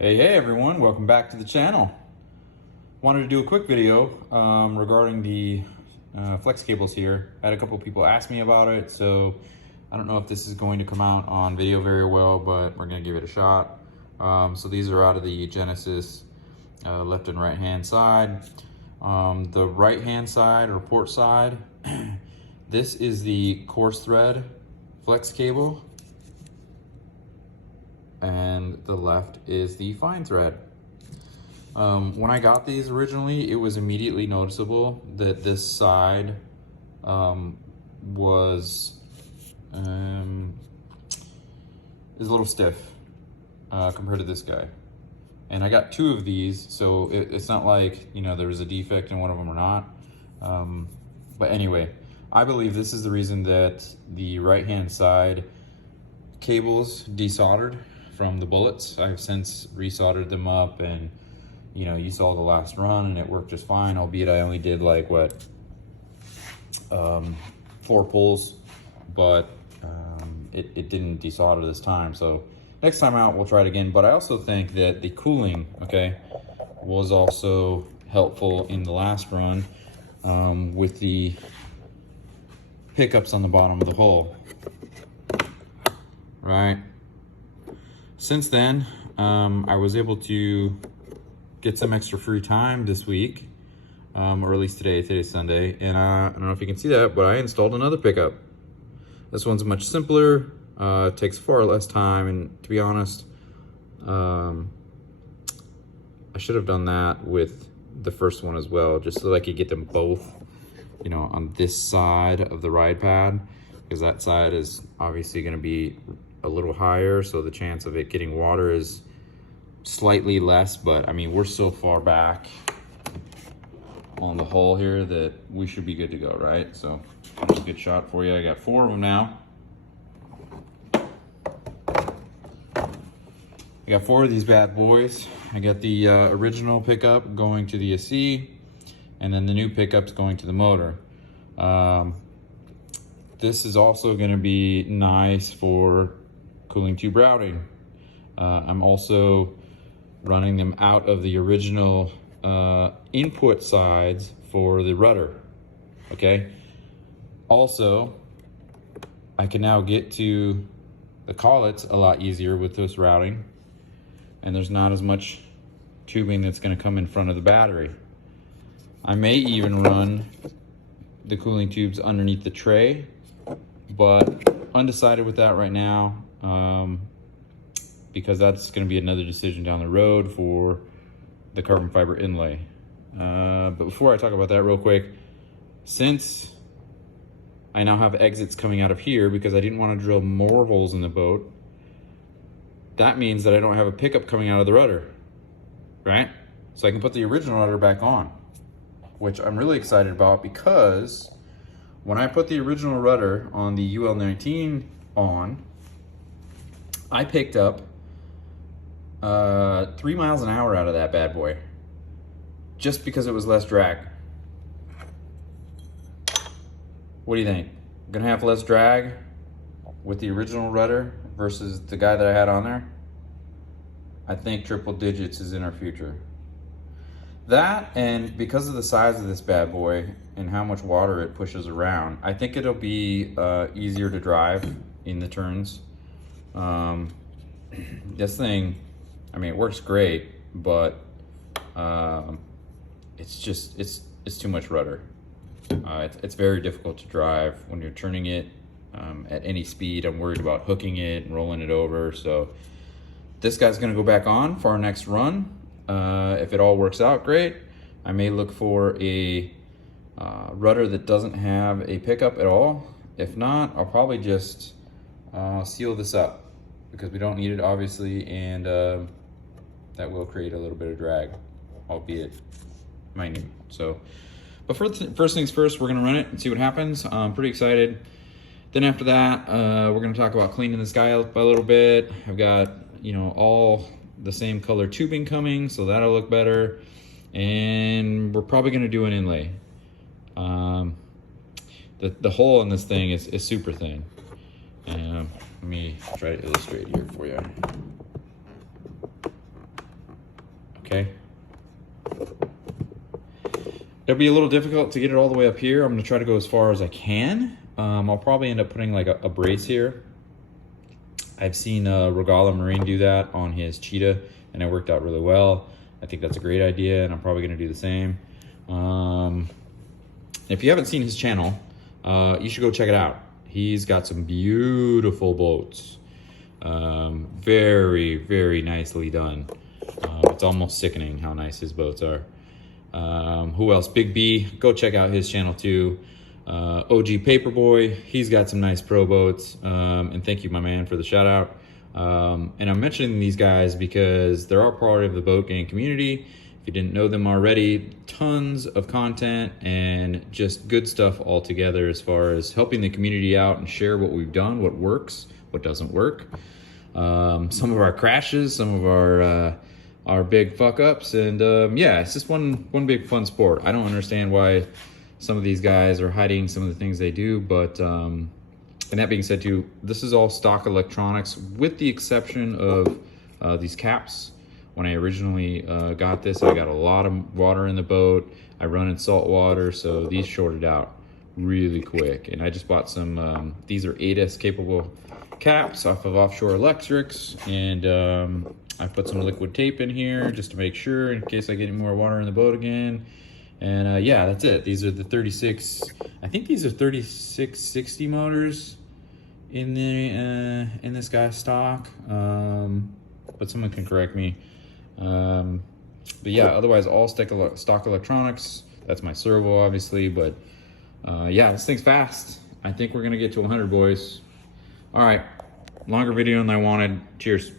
Hey everyone, welcome back to the channel. Wanted to do a quick video regarding the flex cables here. I had a couple people ask me about it, so I don't know if this is going to come out on video very well, but we're going to give it a shot. So these are out of the Genesis left and right hand side. The right hand side or port side, this is the coarse thread flex cable, and the left is the fine thread. When I got these originally, it was immediately noticeable that this side is a little stiff compared to this guy. And I got two of these, so it's not like, you know, there was a defect in one of them or not. But anyway, I believe this is the reason that the right-hand side cables desoldered from the bullets. I've since resoldered them up, and you know, you saw the last run and it worked just fine, albeit I only did like what, 4 pulls, but it didn't desolder this time. So next time out we'll try it again. But I also think that the cooling, okay, was also helpful in the last run with the pickups on the bottom of the hull, right? Since then, I was able to get some extra free time this week, or at least today's Sunday, and I don't know if you can see that, but I installed another pickup. This one's much simpler, it takes far less time, and to be honest, I should have done that with the first one as well, just so that I could get them both, you know, on this side of the ride pad, because that side is obviously going to be a little higher, so the chance of it getting water is slightly less. But I mean, we're so far back on the hull here that we should be good to go, right? So there's a good shot for you. I got 4 of them now. I got 4 of these bad boys. I got the original pickup going to the AC, and then the new pickup's going to the motor. This is also going to be nice for cooling tube routing. I'm also running them out of the original input sides for the rudder, okay? Also, I can now get to the collets a lot easier with this routing, and there's not as much tubing that's going to come in front of the battery. I may even run the cooling tubes underneath the tray, but undecided with that right now, because that's going to be another decision down the road for the carbon fiber inlay. But before I talk about that real quick, since I now have exits coming out of here because I didn't want to drill more holes in the boat, that means that I don't have a pickup coming out of the rudder, right? So I can put the original rudder back on, which I'm really excited about, because when I put the original rudder on the UL19 on, I picked up 3 miles an hour out of that bad boy, just because it was less drag. What do you think? Gonna have less drag with the original rudder versus the guy that I had on there? I think triple digits is in our future. That, and because of the size of this bad boy and how much water it pushes around, I think it'll be easier to drive in the turns. This thing, I mean, it works great, but it's just, it's too much rudder. It's very difficult to drive when you're turning it at any speed. I'm worried about hooking it and rolling it over. So this guy's gonna go back on for our next run. If it all works out great, I may look for a rudder that doesn't have a pickup at all. If not, I'll probably just seal this up, because we don't need it, obviously, and that will create a little bit of drag, albeit minute. So, but first things first, we're gonna run it and see what happens. I'm pretty excited. Then after that, we're gonna talk about cleaning this guy up a little bit. I've got, you know, all the same color tubing coming, so that'll look better. And we're probably gonna do an inlay. The hole in this thing is super thin. Let me try to illustrate here for you. Okay. It'll be a little difficult to get it all the way up here. I'm gonna try to go as far as I can. I'll probably end up putting like a brace here. I've seen Regala Marine do that on his Cheetah, and it worked out really well. I think that's a great idea, and I'm probably gonna do the same. If you haven't seen his channel, you should go check it out. He's got some beautiful boats. Very, very nicely done. It's almost sickening how nice his boats are. Who else? Big B, go check out his channel too. OG Paperboy, he's got some nice pro boats. And thank you, my man, for the shout out. And I'm mentioning these guys because they're all part of the boat gang community. If you didn't know them already, tons of content and just good stuff all together as far as helping the community out and share what we've done, what works, what doesn't work. Some of our crashes, some of our big fuck ups, and yeah, it's just one big fun sport. I don't understand why some of these guys are hiding some of the things they do, but and that being said too, this is all stock electronics with the exception of these caps. When I originally got this, I got a lot of water in the boat. I run in salt water, so these shorted out really quick. And I just bought some, these are 8S capable caps off of Offshore Electrics, and I put some liquid tape in here just to make sure in case I get any more water in the boat again. And yeah, that's it. These are the 36, I think these are 3660 motors in the in this guy's stock, but someone can correct me. But yeah, otherwise all stock electronics. That's my servo, obviously, but yeah, this thing's fast. I think we're gonna get to 100, boys. All right, longer video than I wanted. Cheers.